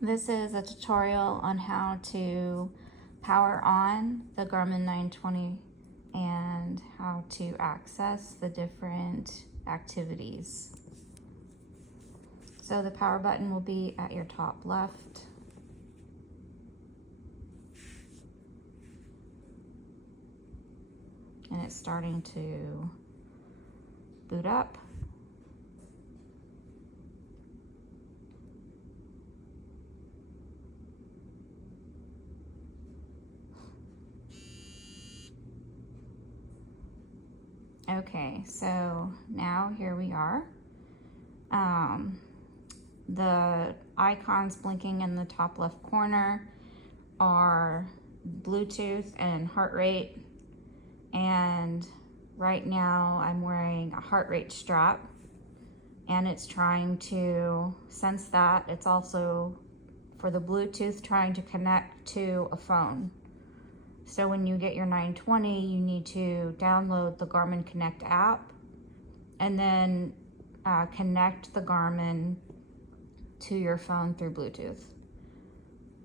This is a tutorial on how to power on the Garmin 920 and how to access the different activities. So the power button will be at your top left. And it's starting to boot up. Okay, so now here we are. The icons blinking in the top left corner are Bluetooth and heart rate. And right now I'm wearing a heart rate strap and it's trying to sense that. It's also for the Bluetooth trying to connect to a phone. So when you get your 920, you need to download the Garmin Connect app and then connect the Garmin to your phone through Bluetooth.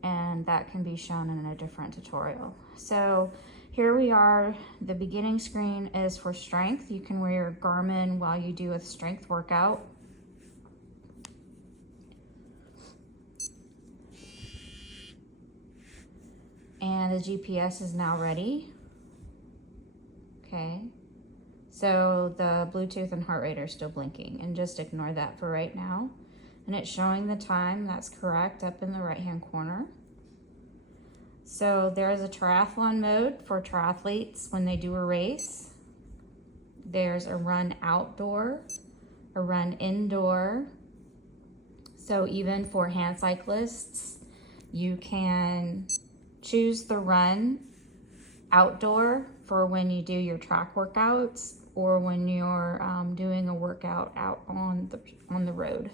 And that can be shown in a different tutorial. So here we are. The beginning screen is for strength. You can wear your Garmin while you do a strength workout. And the GPS is now ready. Okay, so the Bluetooth and heart rate are still blinking, and just ignore that for right now. And it's showing the time, that's correct, up in the right-hand corner. So there's a triathlon mode for triathletes when they do a race. There's a run outdoor, a run indoor. So even for hand cyclists, you can choose the run outdoor for when you do your track workouts or when you're doing a workout out on the road.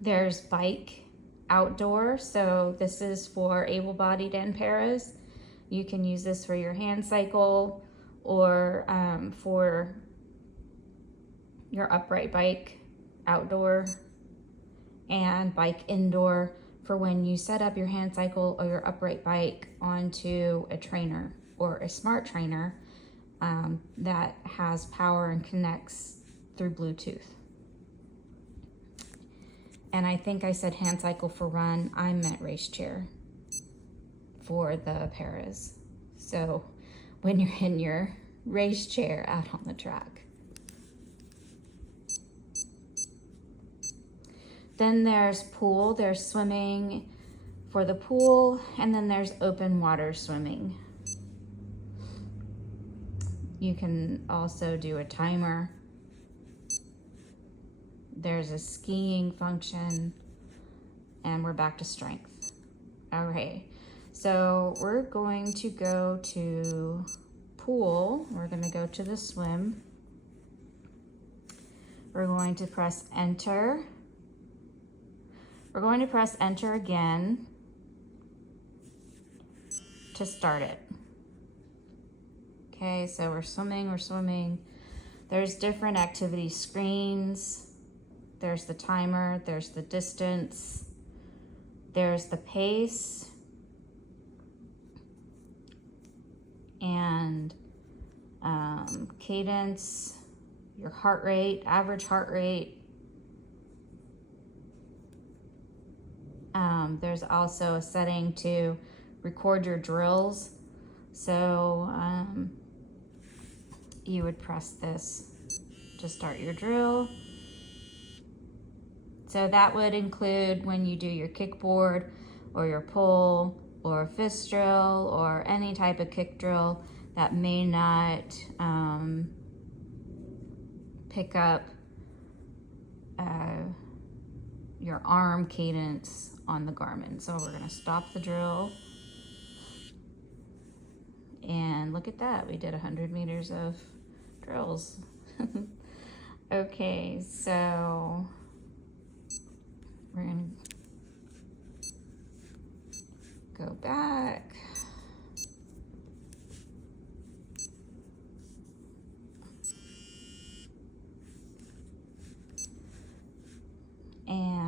There's bike outdoor, so this is for able-bodied and paras. You can use this for your hand cycle or for your upright bike outdoor, and bike indoor for when you set up your hand cycle or your upright bike onto a trainer or a smart trainer that has power and connects through Bluetooth. And I think I said hand cycle for run, I meant race chair for the paras. So when you're in your race chair out on the track. Then there's pool, there's swimming for the pool, and then there's open water swimming. You can also do a timer. There's a skiing function, and we're back to strength. Okay, so we're going to go to pool. We're gonna go to the swim. We're going to press enter. We're going to press enter again to start it. Okay, so we're swimming. There's different activity screens. There's the timer, there's the distance, there's the pace, and cadence, your heart rate, average heart rate. There's also a setting to record your drills. So you would press this to start your drill. So that would include when you do your kickboard or your pull or a fist drill or any type of kick drill that may not pick up your arm cadence on the Garmin. So we're gonna stop the drill. And look at that, we did 100 meters of drills. Okay, so we're gonna go back. And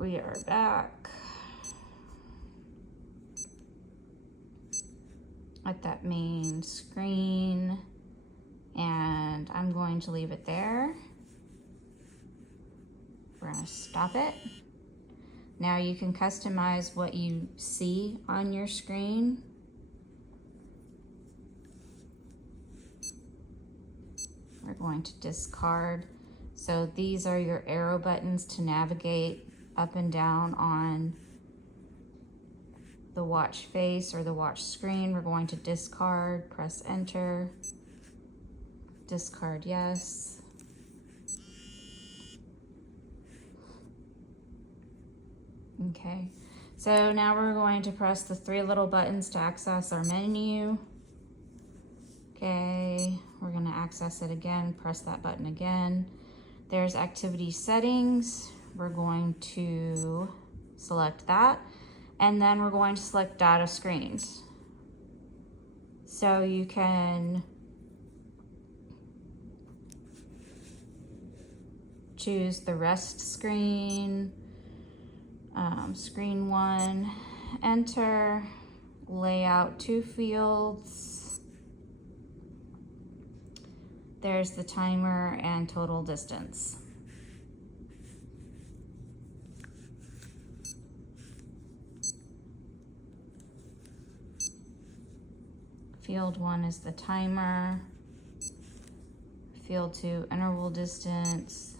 We are back at that main screen, and I'm going to leave it there. We're going to stop it. Now you can customize what you see on your screen. We're going to discard. So these are your arrow buttons to navigate up and down on the watch face or the watch screen. We're going to discard, press enter, discard yes. Okay, so now we're going to press the three little buttons to access our menu. Okay, we're gonna access it again, press that button again. There's activity settings. We're going to select that, and then we're going to select data screens. So you can choose the rest screen, screen 1, enter, layout 2 fields. There's the timer and total distance. Field 1 is the timer. Field 2, interval distance.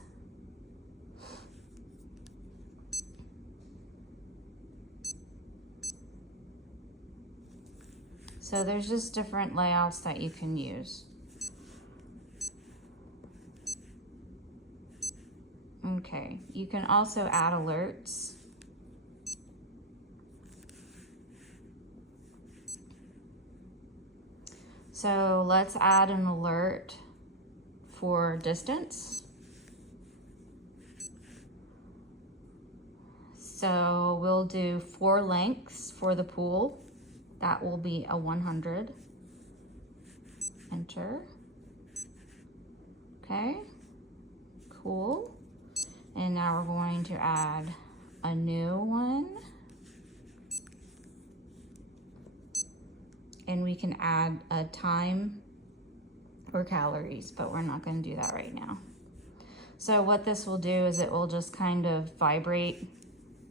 So there's just different layouts that you can use. Okay, you can also add alerts. So let's add an alert for distance. So we'll do 4 lengths for the pool. That will be a 100. Enter. Okay, cool. And now we're going to add a new one. And we can add a time or calories, but we're not going to do that right now. So what this will do is it will just kind of vibrate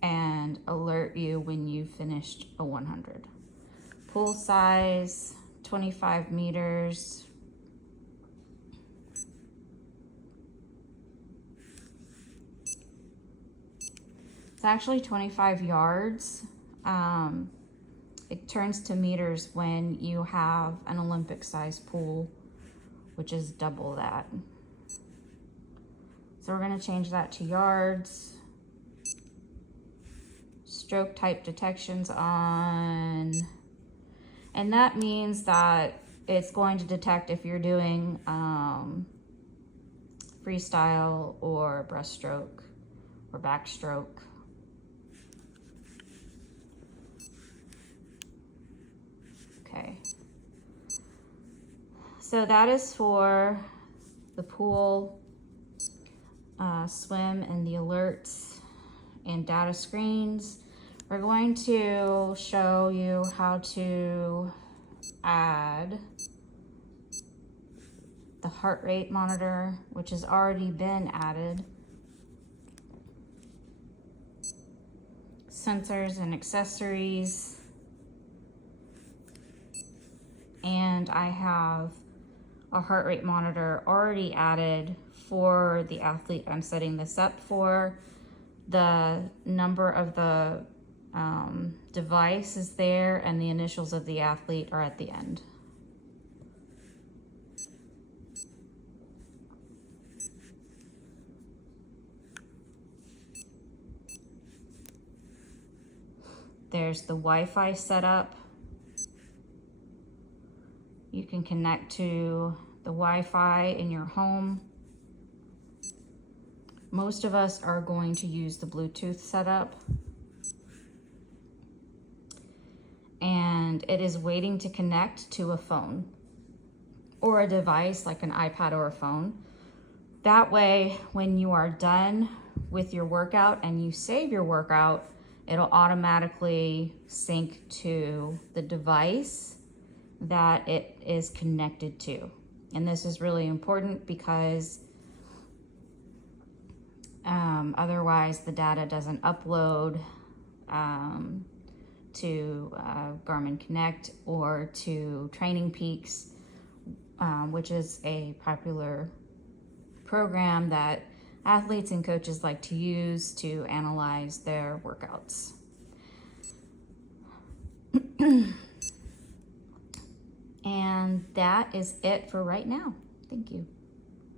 and alert you when you've finished a 100. Pool size, 25 meters. It's actually 25 yards. It turns to meters when you have an Olympic size pool, which is double that. So we're gonna change that to yards. Stroke type detections on. And that means that it's going to detect if you're doing freestyle or breaststroke or backstroke. Okay, so that is for the pool, swim, and the alerts and data screens. We're going to show you how to add the heart rate monitor, which has already been added, sensors and accessories. And I have a heart rate monitor already added for the athlete I'm setting this up for. The number of the device is there, and the initials of the athlete are at the end. There's the Wi-Fi setup. You can connect to the Wi-Fi in your home. Most of us are going to use the Bluetooth setup. And it is waiting to connect to a phone or a device like an iPad or a phone. That way, when you are done with your workout and you save your workout, it'll automatically sync to the device that it is connected to. And this is really important because otherwise the data doesn't upload to Garmin Connect or to Training Peaks, which is a popular program that athletes and coaches like to use to analyze their workouts. And that is it for right now. Thank you.